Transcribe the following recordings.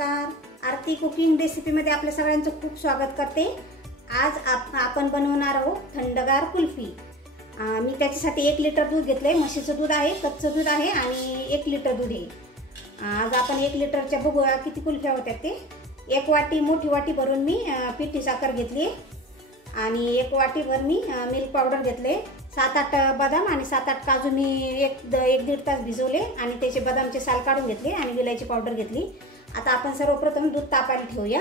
नमस्कार, आरती कुकिंग रेसिपीमध्ये आपल्या सगळ्यांचं खूप स्वागत करते। आज आपण बनवणार आहोत थंडगार कुल्फी। मी त्याच्यासाठी 1 लिटर दूध घेतले, म्हशीचं दूध आहे, कच्चं दूध आहे आणि 1 लिटर दूध आहे। आज आपण 1 लिटरच्या बघूया किती कुल्फ्या होत्या ते। 1 वाटी मोठी वाटी भरून मी पिठी साखर घेतली आणि 1 वाटीभर मी मिल्क पावडर घेतले। 7-8 बदाम आणि 7-8 काजू मी एक दीड तास भिजवले आणि त्याचे बदामचे साल काढून घेतले आणि विलायची पावडर घेतली। आता आपण सर्वप्रथम दूध तापायला ठेवूया।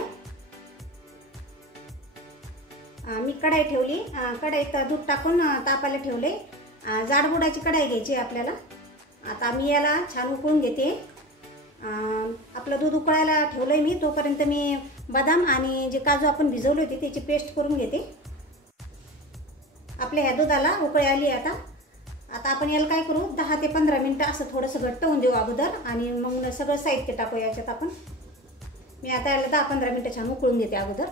मी कढाई ठेवली, कढाईत दूध टाकून तापायला ठेवले। जाडबुडाची कढाई घ्यायची आपल्याला। आता मी याला छान उकळून घेते। आपलं दूध उकळायला ठेवलंय मी, तोपर्यंत मी बदाम आणि जे काजू आपण भिजवले होते त्याची पेस्ट करून घेते। आपल्या ह्या दुधाला उकळी आली आता आपण याला काय करू, 10 ते 15 मिनिटं असं थोडंसं घट्ट होऊन देऊ अगोदर आणि मग सगळं साहित्य टाकू याच्यात आपण। मी आता याला 10-15 मिनिटं छान उकळून घेते अगोदर।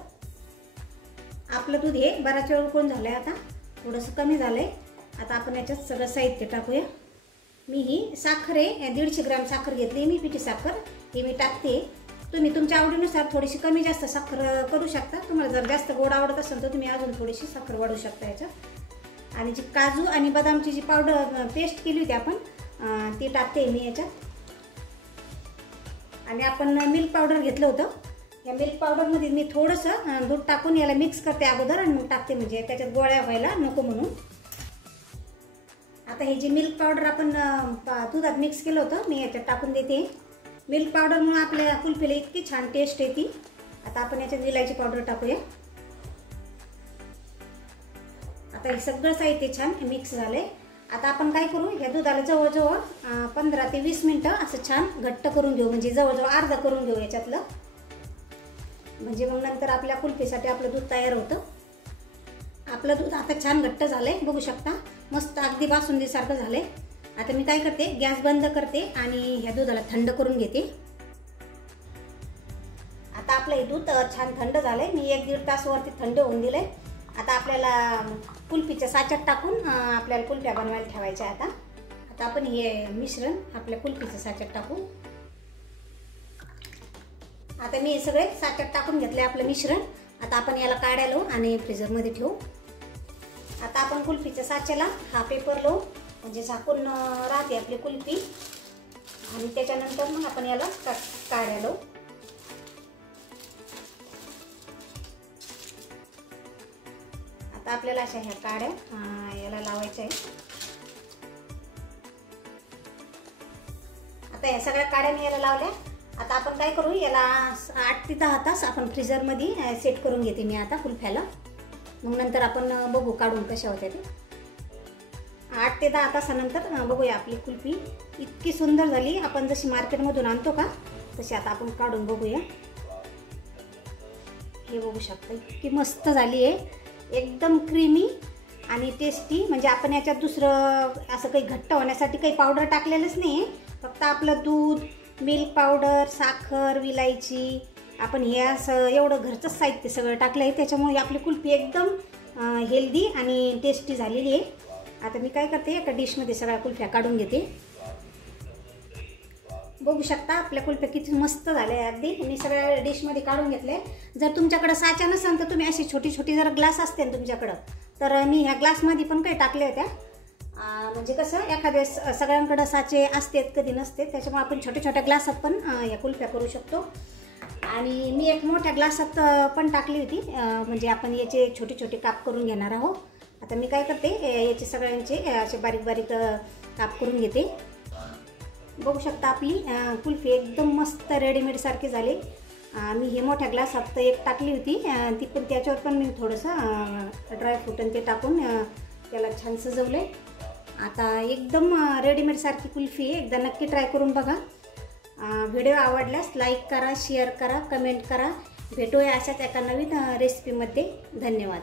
आपलं दूध हे बराच वेळ उकळून झालंय, आता थोडंसं कमी झालंय। आता आपण याच्यात सगळं साहित्य टाकूया। मी ही साखर आहे, 150 ग्रॅम साखर घेतली मी, पिठी साखर ही मी टाकते। तुम्ही तुमच्या आवडीनुसार थोडीशी कमी जास्त साखर करू शकता। तुम्हाला जर जास्त गोड आवडत असेल तर तुम्ही अजून थोडीशी साखर वाढवू शकता याच्यात। आणि जी काजू आणि बदामची जी पावडर पेस्ट केली होती आपण ती टाकते मी याच्यात। आणि आपण मिल्क पावडर घेतलं होतं, या मिल्क पावडरमध्ये मी थोडंसं दूध टाकून याला मिक्स करते अगोदर आणि मग टाकते, म्हणजे त्याच्यात गोळ्या व्हायला नको म्हणून। आता हे जी मिल्क पावडर आपण दुधात मिक्स केलं होतं मी याच्यात टाकून देते। मिल्क पावडरमुळे आपल्या कुल्फीला इतकी छान टेस्ट येते। आता आपण याच्यात विलायची पावडर टाकूया। आता हे सगळं साहित्य छान मिक्स झाले। आता आपण काय करू, ह्या दुधाला जवळजवळ 15 ते 20 मिनिटं असं छान घट्ट करून घेऊ, म्हणजे जवळजवळ अर्धा करून घेऊ याच्यातलं, म्हणजे मग नंतर आपल्या कुल्फीसाठी आपलं दूध तयार होतं। आपलं दूध आता छान घट्ट झालंय, बघू शकता, मस्त अगदी बासुंदीसारखं झालंय। आता मी काय करते, गॅस बंद करते आणि ह्या दुधाला थंड करून घेते। आता आपलं हे दूध छान थंड झालंय, मी 1-1.5 तास वरती थंड होऊन दिलंय। आता आपल्याला कुल्फीच्या साच्यात टाकून आपल्याला कुल्फ्या बनवायला ठेवायच्या। आता आपण हे मिश्रण आपल्या कुल्फीच्या साच्यात टाकू। आता मी हे सगळे साच्यात टाकून घेतले आपलं मिश्रण। आता आपण याला काढायला लावू आणि फ्रीजरमध्ये ठेवू। आता आपण कुल्फीच्या साच्याला हा पेपर लावू, म्हणजे झाकून राहते आपली कुल्फी। आणि त्याच्यानंतर मग आपण याला काढायला लावू। आता आपल्याला अशा ह्या काड्या याला लावायच्या आहे। आता या सगळ्या काड्या मी याला लावल्या। आता आपण काय करू, याला 8 ते 10 तास आपण फ्रीजरमध्ये सेट करून घेते मी आता कुल्फ्याला। मग नंतर आपण बघू काढून कशा होत्या ते। 8 ते 10 तासानंतर बघूया आपली कुल्फी इतकी सुंदर झाली, आपण जशी मार्केटमधून आणतो का तशी। आता आपण काढून बघूया। हे बघू शकता, इतकी मस्त झाली आहे, एकदम क्रीमी आणि टेस्टी। म्हणजे आपण याच्यात दुसरं असं काही घट्ट होण्यासाठी काही पावडर टाकलेलंच नाही आहे, फक्त आपलं दूध, मिल्क पावडर, साखर, विलायची, आपण हे असं एवढं घरचंच साहित्य सगळं टाकलं आहे, त्याच्यामुळे आपली कुल्फी एकदम हेल्दी आणि टेस्टी झालेली आहे। आता मी काय करते, एका डिशमध्ये सगळ्या कुल्फ्या काढून घेते। बघू शकता आपल्या कुल्फ्या किती मस्त झाल्या अगदी। मी सगळ्या डिशमध्ये काढून घेतले। जर तुमच्याकडे साचा नसेल तर तुम्ही अशी छोटी छोटी जर ग्लास असते ना तुमच्याकडं, तर मी ह्या ग्लासमध्ये पण काही टाकले होत्या। म्हणजे कसं, एखाद्या सगळ्यांकडे साचे असतात कधी नसते, त्याच्यामुळे आपण छोट्या छोट्या ग्लासात पण या कुल्फ्या करू शकतो। आणि मी एक मोठ्या ग्लासात पण टाकली होती, म्हणजे आपण याचे छोटे छोटे काप करून घेणार आहोत। आता मी काय करते, याचे सगळ्यांचे असे बारीक बारीक काप करून घेते। बघू शकता आपली कुल्फी एकदम मस्त रेडीमेड सारखी झाली। मी हे मोठ्या ग्लासात एक टाकली होती, ती पण त्याच्यावर पण मी थोडंसं ड्रायफ्रूट आणि ते टाकून त्याला छान सजवले। आता एकदम रेडीमेड सारखी कुल्फी आहे, एकदा नक्की ट्राय करून बघा। व्हिडिओ आवडल्यास लाईक करा, शेअर करा, कमेंट करा। भेटूया अशाच एका नवीन रेसिपीमध्ये। धन्यवाद।